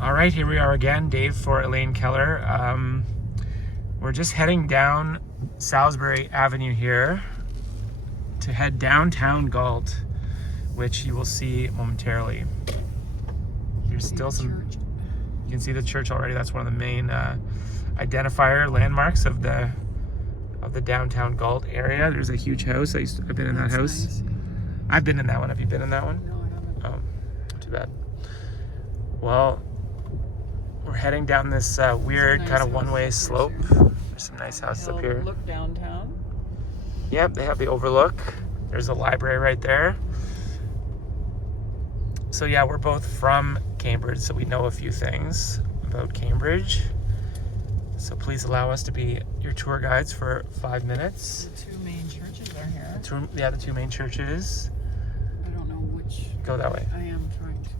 All right, here we are again, Dave for Elaine Keller. We're just heading down Salisbury Avenue here to head downtown Galt, which you will see momentarily. There's still some, you can see the church already. That's one of the main identifier landmarks of the downtown Galt area. There's a huge house. I've been in that house. Nice. I've been in that one. Have you been in that one? No, I haven't. Oh, too bad. Well, we're heading down this weird nice kind of house one-way up here, slope. too. There's some nice houses up here. Look downtown. Yep, they have the overlook. There's a library right there. So yeah, we're both from Cambridge, so we know a few things about Cambridge. So please allow us to be your tour guides for 5 minutes. The two main churches are here. The two main churches. I don't know which. Go that way. I am trying to.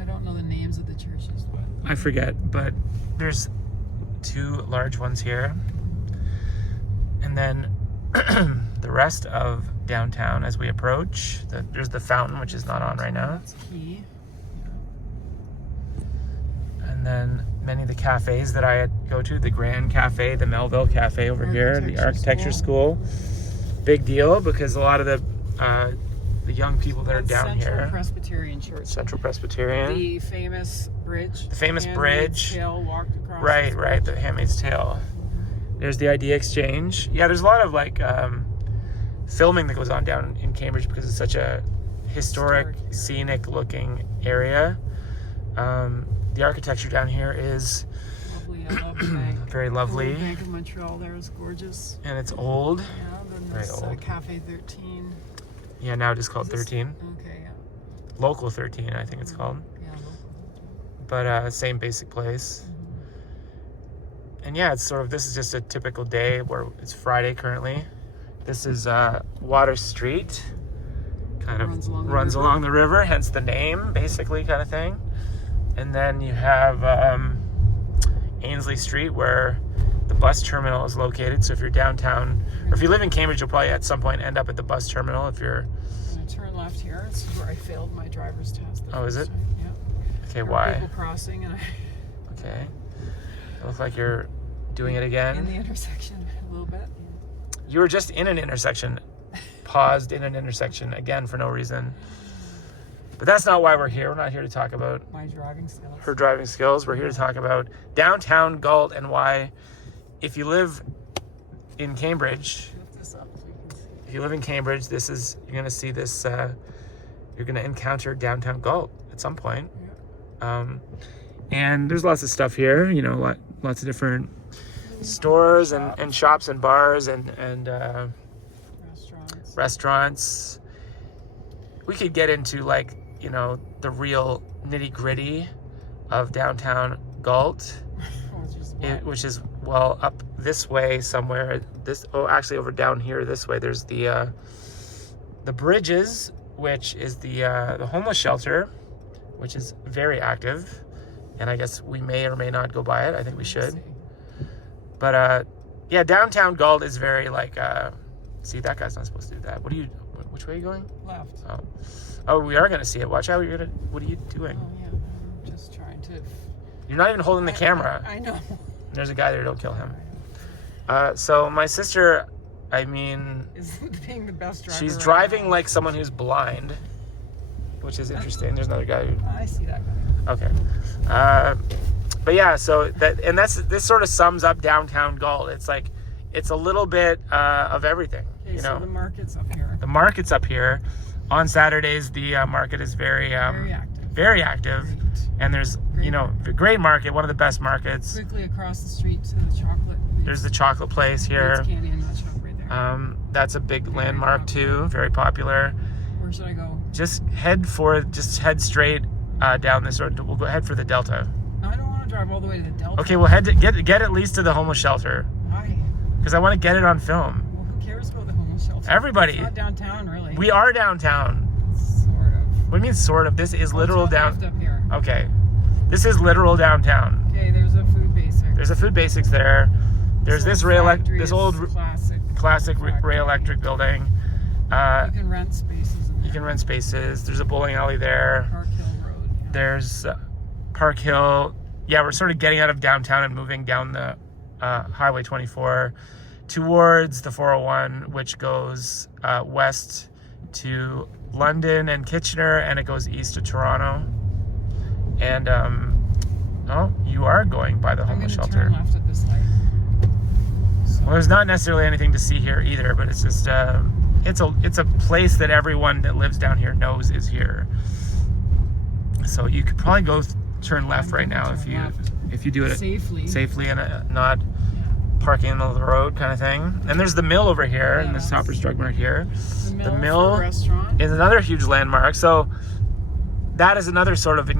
I don't know the names of the churches, but I forget, but there's two large ones here. And then the rest of downtown as we approach, there's the fountain, which is not on right now. That's key. And then many of the cafes that I go to, the Grand Cafe, the Melville Cafe over here, the Architecture School. Big deal because a lot of the young people that are down here. Central Presbyterian Church. Central Presbyterian. The famous bridge. The famous Handmaid's bridge. Tale walked across. Right, the Handmaid's Tale. There's the Idea Exchange. Yeah, there's a lot of like filming that goes on down in Cambridge because it's such a historic scenic looking area. The architecture down here is Lovely. I love the bank. very lovely. The Bank of Montreal there is gorgeous. And it's old. Yeah, then Very there's old. Cafe 13. Yeah, now it is called Is this- 13. Okay, yeah. Local 13, I think it's called. Yeah, local. But same basic place. And yeah, it's sort of, this is just a typical day where it's Friday currently. This is Water Street. Kind of runs along the river, hence the name, basically, kind of thing. And then you have Ainsley Street, where the bus terminal is located. So if you're downtown, or if you live in Cambridge, you'll probably at some point end up at the bus terminal. If you're... I'm going to turn left here. This is where I failed my driver's test. Oh, is it? Time. Yeah. Okay, There were why? People crossing, and I Okay. It looks like you're doing it again. in the intersection a little bit. You were just in an intersection, paused in an intersection again for no reason. But that's not why we're here. We're not here to talk about My driving skills. her driving skills. We're here to talk about downtown Galt and why, if you live in Cambridge, Lift this up so you can see. if you live in Cambridge, you're going to see this, you're going to encounter downtown Galt at some point. Yeah. And there's lots of stuff here, you know, lots of different stores and shops and bars and restaurants. We could get into, like, you know, the real nitty gritty of downtown Galt, which is, well, up this way somewhere. Actually over down here this way, there's the Bridges, which is the homeless shelter, which is very active. And I guess we may or may not go by it. I think we should. But yeah, downtown Galt is very like, see, that guy's not supposed to do that. Which way are you going? Left. Oh, we are going to see it. Watch out. What are you doing? Oh, yeah. I'm just trying to... You're not even holding the camera. I know. There's a guy there. Don't kill him. So my sister, I mean... is being the best driver. She's driving like someone who's blind, which is interesting. There's another guy who... I see that guy. Okay. But yeah, so this sort of sums up downtown Galt. It's like, it's a little bit of everything. Okay, you know, so the market's up here. the market's up here. On Saturdays, the market is very active. Very active. Great. And there's, you know, a great market, one of the best markets. Quickly across the street to the chocolate. There's the chocolate place here. It's candy and nut shop right there. That's a big landmark too, very popular. Where should I go? Just head straight down this road. We'll go head for the Delta. I don't want to drive all the way to the Delta. Okay, well get at least to the homeless shelter. Why? Because I want to get it on film. Well, who cares about the homeless shelter? Everybody. It's not downtown, really. We are downtown. Sort of. What do you mean sort of? This is literal Left up here. Okay. This is literal downtown. Okay, there's a Food Basics. There's a Food Basics there. There's this old classic Ray Electric building. You can rent spaces in there. You can rent spaces. There's a bowling alley there. Park Hill Road. Yeah. There's Park Hill. Yeah, we're sort of getting out of downtown and moving down the Highway 24 towards the 401, which goes west to London and Kitchener, and it goes east to Toronto. And oh, you are going by the homeless shelter. Turn left at this light. Well, there's not necessarily anything to see here either, but it's just it's a place that everyone that lives down here knows is here. So you could probably go turn left right now if you do it safely and not parking in the middle of the road kind of thing. And there's the mill over here, and the Shoppers Drug Mart here. The mill restaurant is another huge landmark. So that is another sort of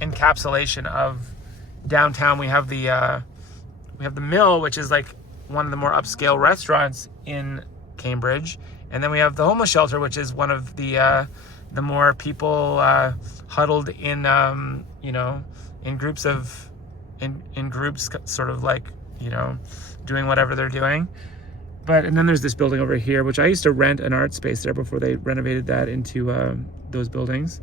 encapsulation of downtown. We have the mill, which is like one of the more upscale restaurants in Cambridge, and then we have the homeless shelter, which is one of the more people huddled in in groups sort of like doing whatever they're doing. And then there's this building over here, which I used to rent an art space there before they renovated that into those buildings.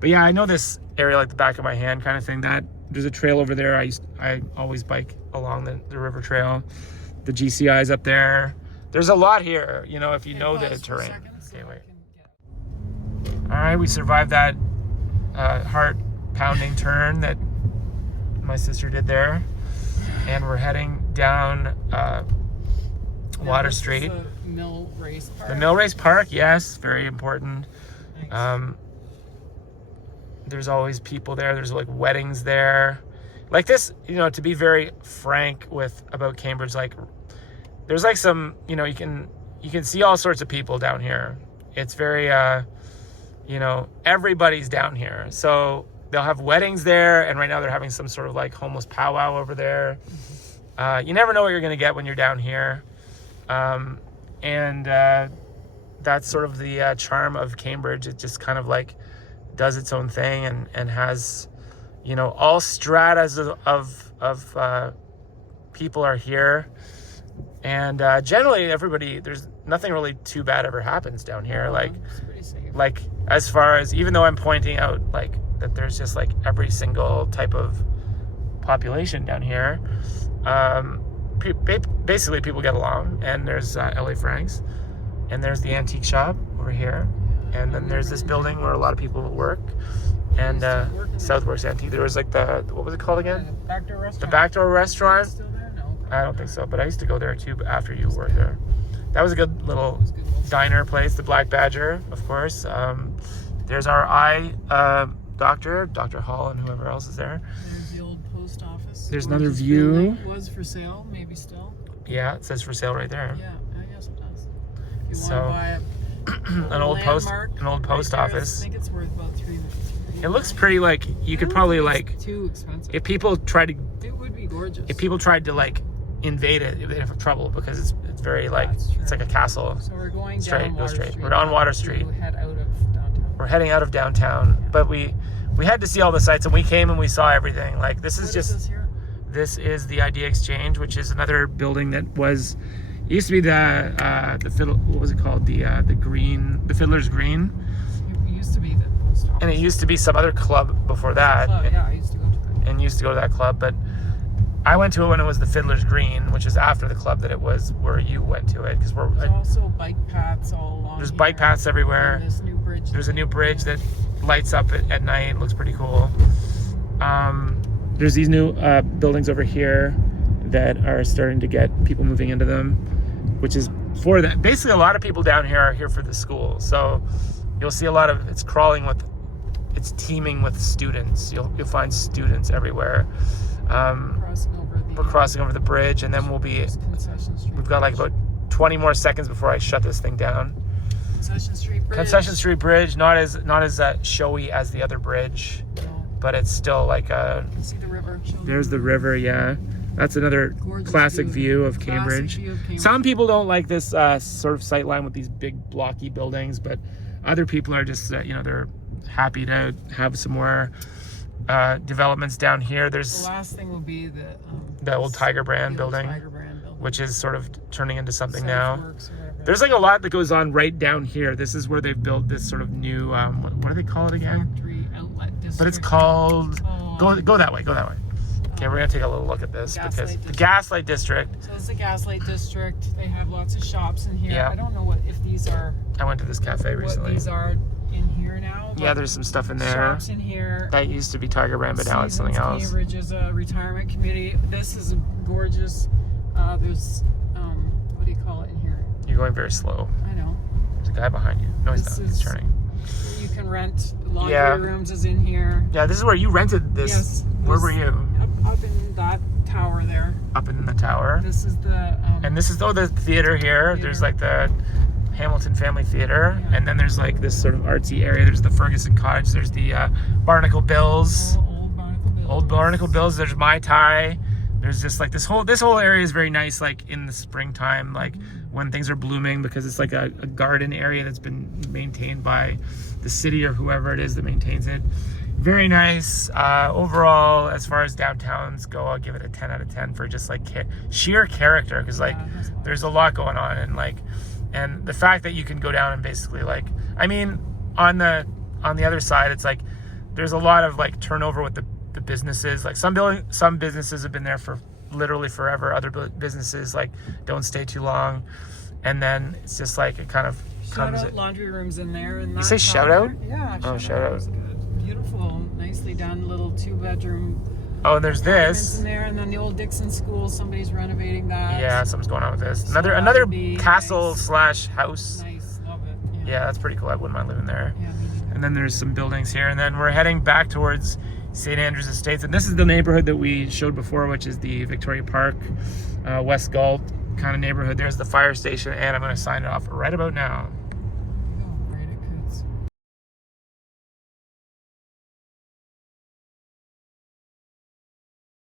But yeah, I know this area like the back of my hand kind of thing. That there's a trail over there. I always bike along the river trail. The GCI's up there. There's a lot here, if you know the terrain. Okay, wait. All right, we survived that heart-pounding turn that my sister did there, and we're heading down Water Street. The Mill Race Park. The Mill Race Park, yes, very important. Thanks. There's always people there. There's like weddings there. Like this, to be very frank about Cambridge, like there's like some, you can see all sorts of people down here. It's very, everybody's down here. So they'll have weddings there, and right now they're having some sort of like homeless powwow over there. You never know what you're going to get when you're down here. And that's sort of the charm of Cambridge. It just kind of like does its own thing and has, all stratas of people are here. And generally everybody, there's nothing really too bad ever happens down here. It's pretty safe. Like as far as, even though I'm pointing out like that there's just like every single type of population down here, basically people get along. And there's LA Frank's, and there's the antique shop over here, and then there's this building where a lot of people work, and Southworks Antique. There was like what was it called again? The Backdoor Restaurant. The Backdoor Restaurant. Still there? No. I don't think so, but I used to go there too after you were there. That was a good little diner place. The Black Badger, of course. There's our eye doctor, Dr. Hall, and whoever else is there. There's the old post office. There's another view. Was for sale, maybe still. Yeah, it says for sale right there. Yeah, I guess it does. If you So, want to buy an old post there, office. I think it's worth about $3 million. It looks pretty, like you could probably like, too expensive. if people tried to, It would be gorgeous. if people tried to like invade it, they'd have trouble because it's very like, That's true. it's like a castle. So we're going Straight, down go Water straight. Street. We're on Water to Street. Head out of downtown. We're heading out of downtown, but we had to see all the sights, and we came and we saw everything. Like this is What just, is this here? this is the Idea Exchange, which is another building that was, it used to be the fiddle, what was it called? The Fiddler's Green. It used to be the post office. And it used to be some other club before that. Oh, yeah, I used to go to that. And used to go to that club, but I went to it when it was the Fiddler's Green, which is after the club that it was where you went to it, because There's also bike paths all along. there's here. bike paths everywhere. And this new bridge. There's a new bridge that lights up at night. Looks pretty cool. There's these new buildings over here that are starting to get people moving into them, which is for that. Basically, a lot of people down here are here for the school. So you'll see a lot of, it's teeming with students. You'll find students everywhere. We're crossing over the bridge, and then we've got like about 20 more seconds before I shut this thing down. Concession Street Bridge, not as showy as the other bridge, but it's still like see the river. There's the river, yeah. That's another Gorgeous classic view of Cambridge. Cambridge. Some people don't like this sort of sight line with these big blocky buildings, but other people are just they're happy to have some more developments down here. There's the last thing will be the old Tiger Brand building, which is sort of turning into something now. There's like a lot that goes on right down here. This is where they've built this sort of new, what do they call it again? Factory outlet district. But it's called. Oh. Go that way. Go that way. Okay, we're gonna take a little look at this because the Gaslight District. So it's the Gaslight District. They have lots of shops in here. Yeah. I don't know if these are. I went to this cafe recently. What these are in here now. Yeah, there's some stuff in there. Shops in here. That used to be Tiger Brand, but now it's something else. Cambridge is a retirement community. This is gorgeous. There's what do you call it in here? You're going very slow. I know. There's a guy behind you. No, he's not. He's turning. You can rent laundry rooms is in here. Yeah, this is where you rented this. Yes. Where were you? Up in that tower there. Up in the tower. This is the. And this is the theater here. There's like the Hamilton Family Theater, and then there's like this sort of artsy area. There's the Ferguson Cottage. There's the Barnacle Bills. Old Barnacle Bills. Old Barnacle Bills. There's Mai Tai. There's just like this whole area is very nice, like in the springtime, like when things are blooming, because it's like a garden area that's been maintained by the city or whoever it is that maintains it. Very nice. Overall, as far as downtowns go, I'll give it a 10 out of 10 for just like sheer character, because like there's a lot going on, and the fact that you can go down and basically like, I mean, on the other side, it's like there's a lot of like turnover with the businesses. Like some businesses have been there for literally forever. Other businesses like don't stay too long, and then it's just like it kind of comes. Shout out laundry rooms in there. And you say shout out? Yeah. Oh, shout out. Beautiful, nicely done little 2-bedroom. Oh, and there's this in there, and then the old Dixon School. Somebody's renovating that. Yeah, something's going on with this. So Another castle / house. Nice, love it. Yeah, that's pretty cool. I wouldn't mind living there. Yeah, me neither. And then there's some buildings here, and then we're heading back towards St. Andrews Estates, and this is the neighborhood that we showed before, which is the Victoria Park, West Galt kind of neighborhood. There's the fire station, and I'm going to sign it off right about now.